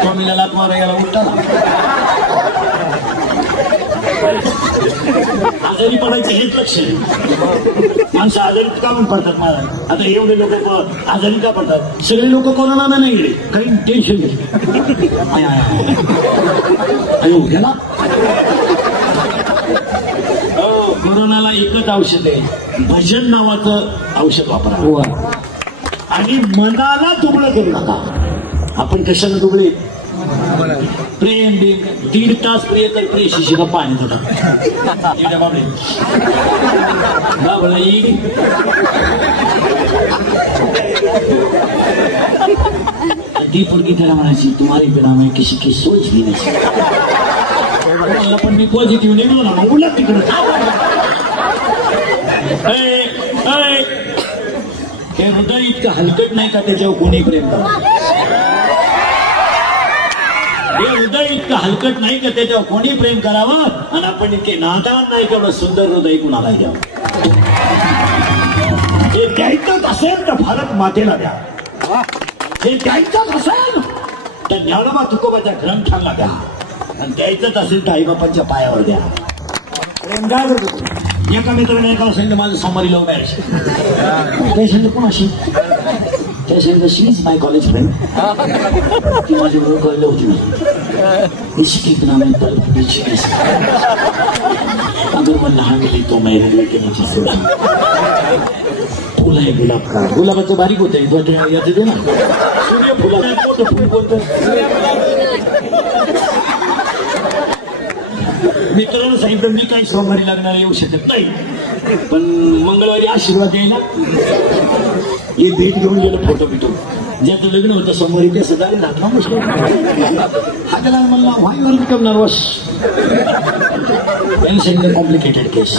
स्वामीला लात मारा याला उलटा आजारी पडायचं हेच लक्ष आहे. माणसं आजारी का म्हणून पडतात महाराज. आता एवढे लोक आजारी का पडतात सगळे लोक कोरोनाला नाही गेले काही टेन्शन घेतले गेला. कोरोनाला एकच औषध आहे भजन नावाचं औषध वापरा आणि मनाला दुबळं करू नका. आपण कशाला दुबळे प्रेम बिम 1.5 तास प्रिय तर प्रिय शिशीला पाण्यात होता बाबळे बाबळा ती पोरगी त्याला म्हणायची तुम्हारी बिना मैं किसी की सोच भी नहीं पण मी पॉझिटिव्ह निघलो ना उलट तिकडे हे हृदय इतकं हलकट नाही का त्याच्यावर कोणी प्रेम करा हे हृदय इतकं हलकट नाही का त्याच्यावर कोणी प्रेम करावं आणि आपण इतके नादान नाही केवढं सुंदर हृदय कुणाला द्यावं हे द्यायचंच असेल तर भारत मातेला द्या हे द्यायचंच असेल तर ज्ञानोबा तुकोबाच्या ग्रंथाला द्या आणि द्यायचंच असेल तर आईबापांच्या पायावर द्या प्रेम काय करतो एका मित्राने एका सांगितलं माझं सोमवारी लव्ह मॅरेज ते सांगितलं कोणाशी त्या सांगितलं शी इज माय कॉलेज फ्रेंड ती माझी बरोबर कॉलेजला होती मी शिकित नाम अगर मैं लहान गेली तो मैं रेल्वे केल्याची सोडा फुल आहे गुलाब का गुलाबाचं बारीक होतं याचं दे ना सूर्यफुला मोठं फुल कोणतं मित्रांनो सांगितलं मी काही सोमवारी लागणार येऊ शकत नाही पण मंगळवारी आशीर्वाद यायला हे भेट घेऊन गेलं फोटो बिटो ज्याचं लग्न होतं सोमवारी ते सदारी घातला मुश्किल हा त्याला म्हणला व्हाय युअर बिकम नर्वस आणि सांगितलं complicated case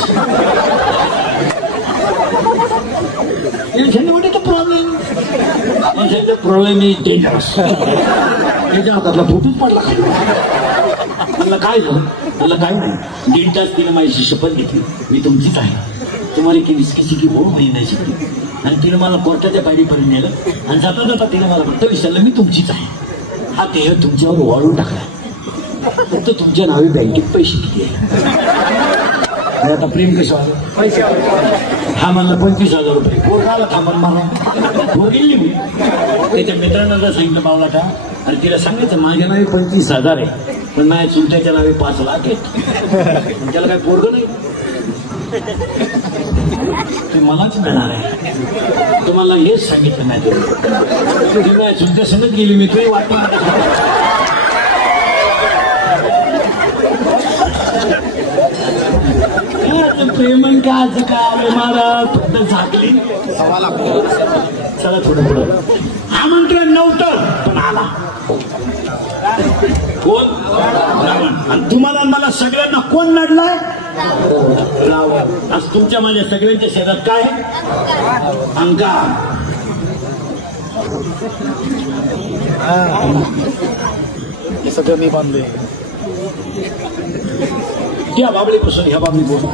problem is dangerous त्याच्या हातातला फुटूच पडला मला काय झालं मला काय नाही 1.5 तास तिने माझी शपथ घेतली मी तुमचीच आहे तुम्हाला की विस्की की हो मी नाही शिकली आणि तिने मला कोर्टाच्या पायरीपर्यंत नेलं आणि जाता जाता तिने मला फक्त विचारलं मी तुमचीच आहे हा देह तुमच्यावर वाळून टाकला फक्त तुमच्या नावे बँकेत पैसे किती आहे आता प्रेम कसं आलं पैसे हा म्हणला 25,000 रुपये कोर्टाला थांबण मारा हो गेली मी त्याच्या मित्रांना जर सांगितलं बावला का आणि तिला सांगायचं माझ्या नावे 25,000 आहे पण माझ्या चुलत्याच्या नावे 5 लाख आहेत त्याला काय पोरग नाही ते मलाच मिळणार आहे तुम्हाला हेच सांगितलं नाही तुम्ही माझ्या चुलत्या संगत गेली मी तुही वाट प्रेमन का आज काय महाराज फक्त झाकली चला थोडं पुढं आमंत्रण नव्हतं पण आला कोण रावण आणि तुम्हाला मला सगळ्यांना कोण नडलाय रावण आज तुमच्या माझ्या सगळ्यांच्या शेतात काय अंगार हे सगळं मी बांधले या बाबळीपासून ह्या बाबळी बोल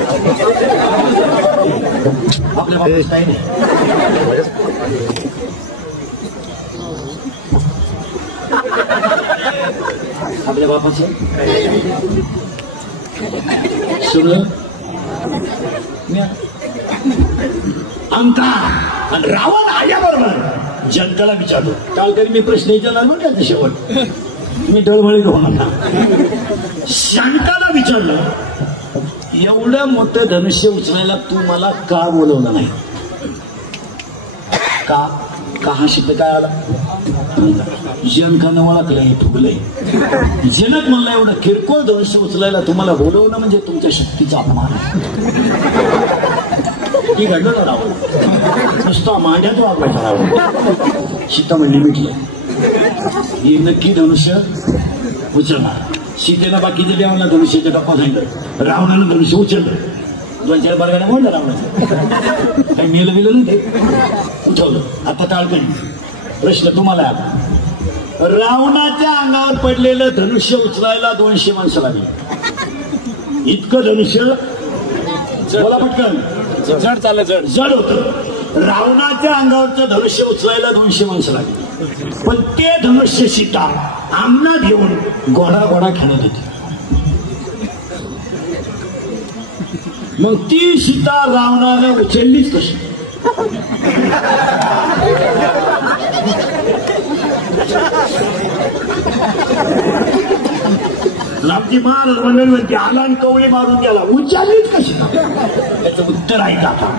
आपल्या बाबतीत काही नाही आपल्या बापाचं सुरलं अंकार आणि रावण आल्याबरोबर जनतेला विचारलो काल तरी मी प्रश्न विचारला ना त्याचा शेवट मी डळमळीत होणार ना शंकाला विचारलं एवढं मोठं धनुष्य उचलायला तू मला का बोलवलं नाही का हा शब्द काय आला जनकानं ओळखलंय फुगलंय जनक म्हणलं एवढं किरकोळ धनुष्य उचलायला तुम्हाला बोलवणं म्हणजे तुमच्या शक्तीचा अपमान ती घडलं ना रावण नुसतं मांड्यात वागवायचा रावण सीता म्हणली मिटलं हे नक्की धनुष्य उचलणार सीतेला बाकीच्या देवांना धनुष्याच्या टप्पा सांगितलं रावणानं धनुष्य उचललं 2-4 बरगाड्या मोडलं रावणाचं काही मेलं गेलं नाही ते उठवलं आता टाळकणी प्रश्न तुम्हाला आला रावणाच्या अंगावर पडलेलं धनुष्य उचलायला 200 माणसं लागली इतकं धनुष्य बोला पटकन जड चाललं जड होतं रावणाच्या अंगावरचं धनुष्य उचलायला 200 माणसं लागली पण ते धनुष्य सीता अंगणात घेऊन घोडा खेळत होती मग ती सीता रावणाला उचललीच कशी रामजी महाराज मंडळवरती आला आणि कवळे मारून गेला उचललीच कशी त्याचं उत्तर ऐका आता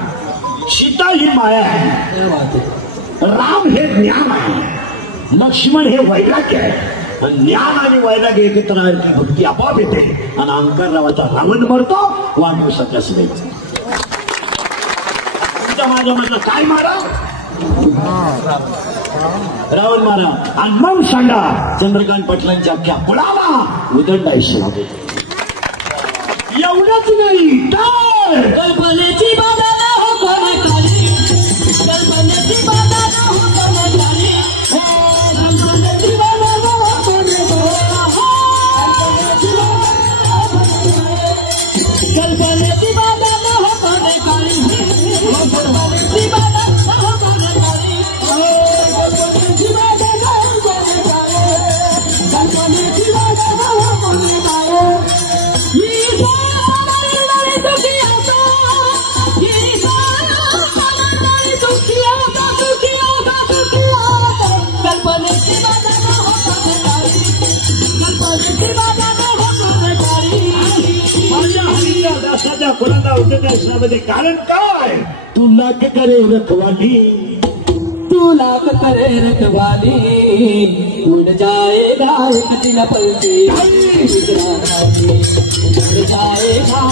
सीता ही माया आहे राम हे ज्ञान आहे लक्ष्मण हे वैराग्य आहे ज्ञान आणि वैराग्य एकत्र आले की भक्ती आपोआप येते आणि अहंकार रावाचा रावण मरतो वाढदिवसाच्या शुभेच्छा. तुमच्या माझ्यामधलं काय मारा रावण मारा आणि मग सांगा चंद्रकांत पाटलांच्या अख्ख्या कुळाला उदंड आयुष्य एवढंच नाही तर कल्पनेची बाधा न हो कोणाची, कल्पनेची बाधा न हो कोणाची, कल्पनेची बाधा न हो कोणाची, कल्पनेची बाधा न हो कोणाची, कल्पनेची बाधा न हो कोणाची, कल्पनेची बाधा न हो कोणाची, कल्पनेची बाधा न हो कोणाची. दासाच्या फुलांना उद्यामध्ये कारण काय तू लाख करे रखवाली, तू लाख करे रखवाली, उड़ जाएगा एक दिन पलटी, उड़ जाएगा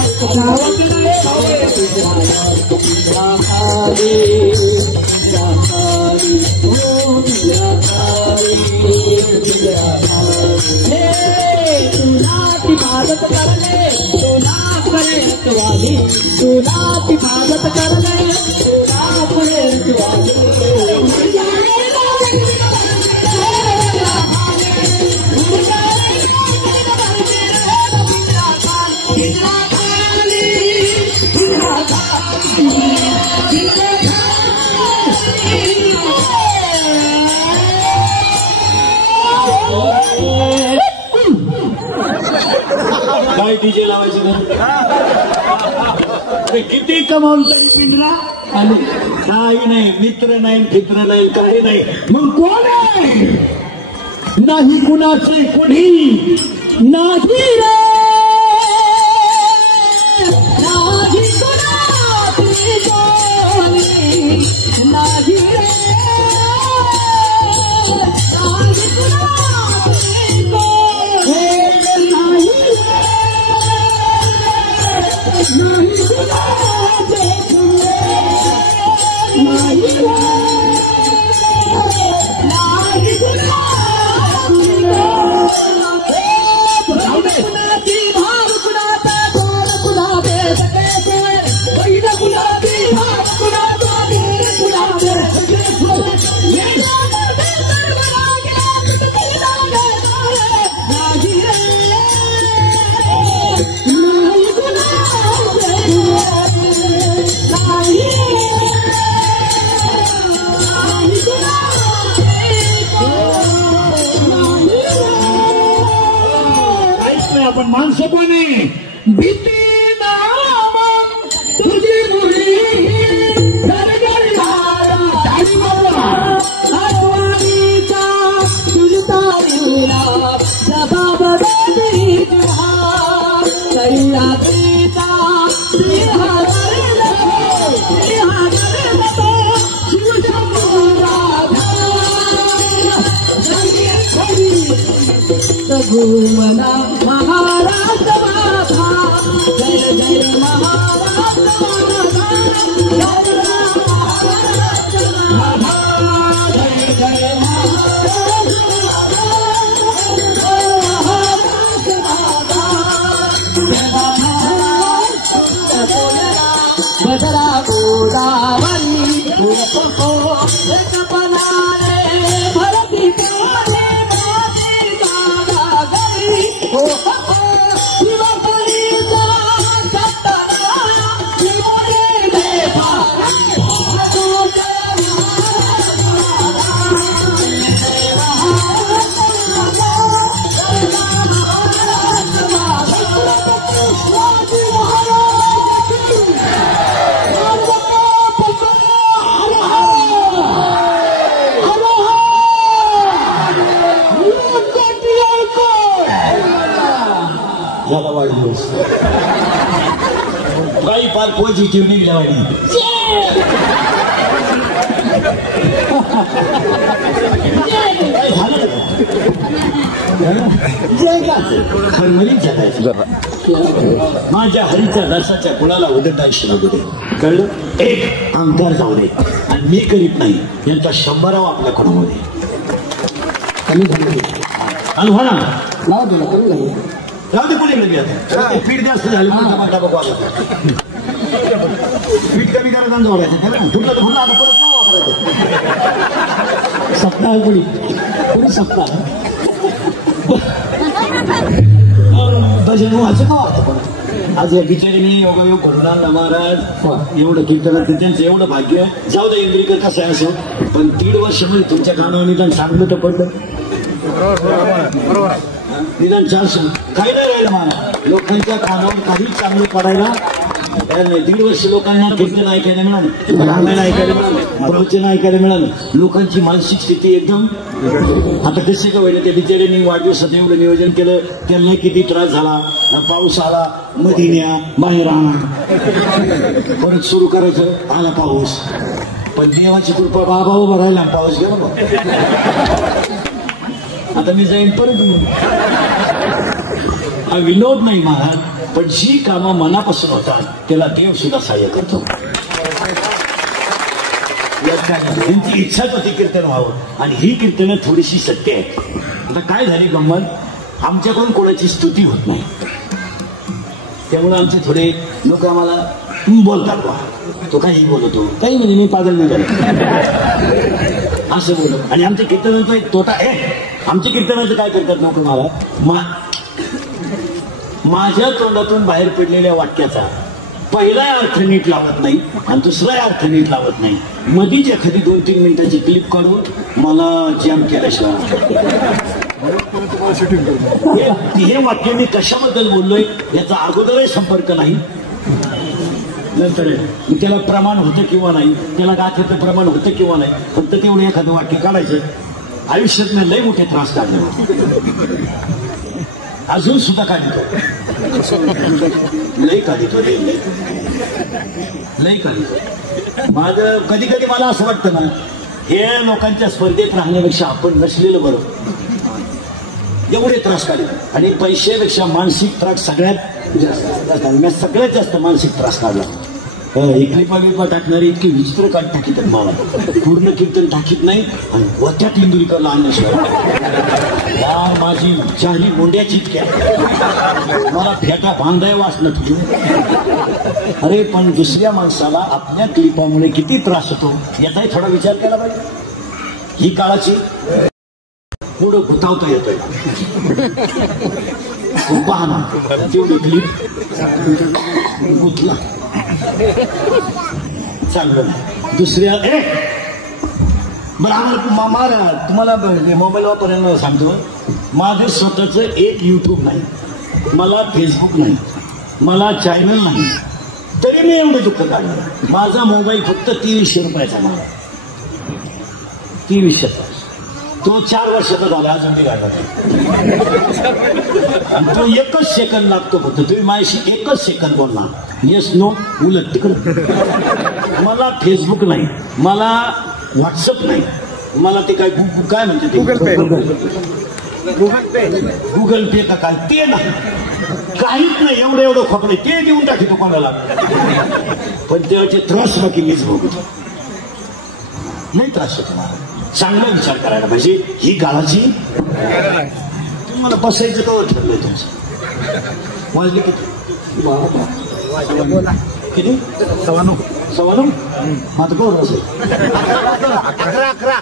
हिफाजत करने, तू लाख करे रखवाली, तू लाख हिफाजत करने, तू लाख करे रखवाली. काय डीजे लावायची किती कमावून तरी पिंजरा आणि काही नाही, मित्र नाही, फित्र नाही, काही नाही, मग कोण आहे? नाही कुणाची कोणी नाही रे, नाही कुणाची कोणी, नाही रे, नाही कुणाची कोणी, नाही आपण माणसं पण भीती नाम तुझी मुली घुमना महाराष्ट्र माझा, जय जय महाराष्ट्र माझा, महाराष्ट्र माझा, जय जय महाराष्ट्र भद्रा गोदावरी बनाने भरती झाला वाढदिवस काही फार पॉझिटिव्ह निघल्या वाढी माझ्या हरीच्या दासाच्या कुणाला उदटाशी लागू दे, कळलं? एक अंकार जाऊ दे आणि मी करीत नाही यांचा 100 आपल्याकडून होऊ दे. आणि हो ना लाव तुला करून घालू. जाऊ दे कोणी लगे आता पीठ जास्त झालं माझा बघू आला पीठ कमी करायचं आणि जोडायचं फुटलं तर फुटलं आता परत वापरायचं. सप्ताह कोणी सप्ताह भजन वाचन का वाटतं पण आज या बिचारीने योगायोग घडून आणला महाराज. एवढं कीर्तनाचं त्यांचं एवढं भाग्य. जाऊ दे इंद्रिकर कसं आहे असं, पण 1.5 वर्ष मध्ये तुमच्या कानावर निदान चांगलं तर पडलं. निदान 400 काही नाही राहिलं मला. लोकांच्या कानावर काही चांगलं पडायला नाही. 1.5 वर्ष लोकांना कीर्तन ऐकायला मिळालं, रामायण ऐकायला मिळालं, प्रवचन ऐकायला मिळालं. लोकांची मानसिक स्थिती एकदम आता कसे का होईल. त्या बिचाऱ्यांनी वाढदिवसाचं एवढं नियोजन केलं, त्यांना किती त्रास झाला. पाऊस आला, मधीन्या बाहेर आणा, परत सुरू करायचं, आला पाऊस. पण देवाची कृपा बाबा उभा राहिला, पाऊस गेला बा. आता मी जाईन परत. हा विनोद नाही महाराज, पण जी कामं मनापासून होतात त्याला देव सुद्धा सहाय्य करतो. त्यांची इच्छाच होती कीर्तन व्हावं, आणि ही कीर्तनं थोडीशी सत्य आहेत. आता काय झाली गंमत, आमच्याकडून कोणाची स्तुती होत नाही, त्यामुळे आमचे थोडे लोक आम्हाला बोलतात बा, तो काही बोलतो काही म्हणजे मी पागल नाही झालं असं बोलत. आणि आमच्या कीर्तनाचा एक तोटा आहे. आमच्या कीर्तनाचं काय करतात लोक, मला माझ्या तोंडातून बाहेर पडलेल्या वाक्याचा पहिला अर्थ नीट लावत नाही आणि दुसरा अर्थ नीट लावत नाही. मधीच एखादी 2-3 मिनिटाची क्लिप काढून मला जॅम केल्याशिवाय हे वाक्य मी कशाबद्दल बोललोय याचा अगोदरही संपर्क नाही, नंतर त्याला प्रमाण होतं किंवा नाही, त्याला गाथेचं प्रमाण होतं किंवा नाही. फक्त तेवढं एखादं वाक्य काढायचं. आयुष्यात लय मोठे त्रास काढले, अजून सुद्धा काढतो, लय काढतो, लय काढतो. माझं कधी कधी मला असं वाटतं ना, हे लोकांच्या स्पर्धेत राहण्यापेक्षा आपण नसलेलं बरं. एवढे त्रास काढले आणि पैशापेक्षा मानसिक त्रास सगळ्यात जास्त. मी सगळ्यात जास्त मानसिक त्रास काढला. क्लिपा टाकणारी इतकी विचित्र काढ टाकीत मला, पूर्ण कीर्तन टाकीत नाही आणि वत्यात इंदुरीकरला आणण्याशिवाय माझी चाली मोंड्याची इतक्या मला फेटा बांधाय वाचणं तुझं. अरे पण दुसऱ्या माणसाला आपल्या क्लिपामुळे किती त्रास होतो याचाही थोडा विचार केला पाहिजे. ही काळाची पुढं गुतावता येतोय. पहा ना तेवढी क्लिप गुतला चांगलं नाही. दुसऱ्या बरं तुम्हाला मोबाईल वापरायला सांगतो, माझं स्वतःचं एक युट्यूब नाही, मला फेसबुक नाही, मला चॅनल नाही, तरी मी एवढं दुःख काढलं. माझा मोबाईल फक्त 2300 रुपयाचा, मला 2300. तो 4 वर्षाचा झाला, अजून मी काढला नाही. आणि तो 1च सेकंद लागतो फक्त. तुम्ही माझ्याशी 1च सेकंद बोलणार, येस नो उलट तिकडं. मला फेसबुक नाही, मला व्हॉट्सअप नाही, मला ते काय म्हणते ते गुगल पे का काय ते नाही, काहीच नाही. एवढं खोकले ते देऊन टाकी कोणाला. पण तेव्हाचे त्रास बाकी मीच बघू नाही. त्रास होतो मला. चांगला विचार करायला पाहिजे. ही काळाची तुम्हाला बसायचं कवर ठरलंय तुमचं. वाजले किती? किती? 9:15. माझं कवर असेल 11.